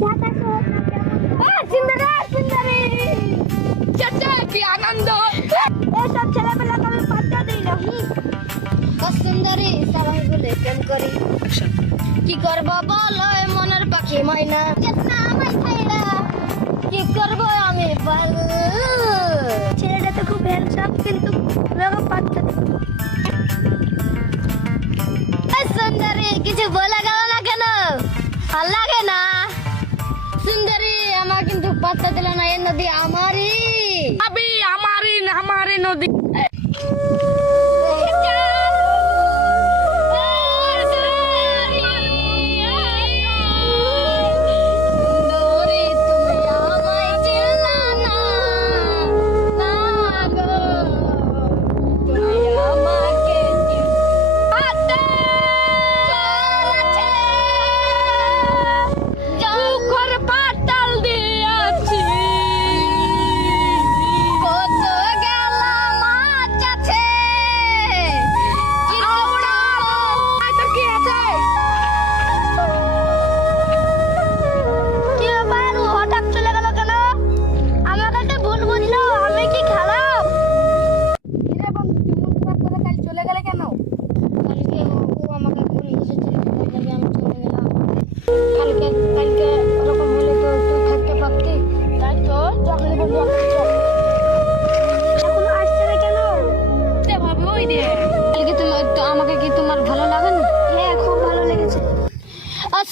ঢাকা শহর না কেমন সুন্দরী চাচা কি আনন্দ এসব ছেলেমেয়েকে আমি পাত্তা দিই না সুন্দরী সবাই বলে প্রেম করি কি করবো বলো মনের পাখি মাইনা চেতনা আমায় খাইলা কি করবো আমি বল ছেলেটা তো খুব হ্যান্ডসাম কিন্তু লোক পাত্তা দিই সুন্দরী কিছু বলে গেল না কেন ভাল লাগে না সুন্দরী আমার কিন্তু পাত্তা দিল না এই নদী আমারই আবি আমারই নদী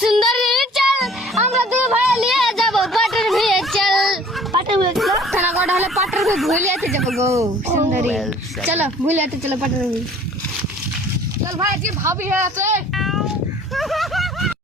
সুন্দরী চল আমরা দুই ভাই নিয়ে যাব পাটের ভিড়ে চল পাটের ভিড়ে চল খানা কটা হলে পাটের ভিড়ে ভুলিয়াতে যাব গো সুন্দরী চলো ভুলিয়াতে চলো পাটের ভিড়ে চল ভাই কি ভাবি আছে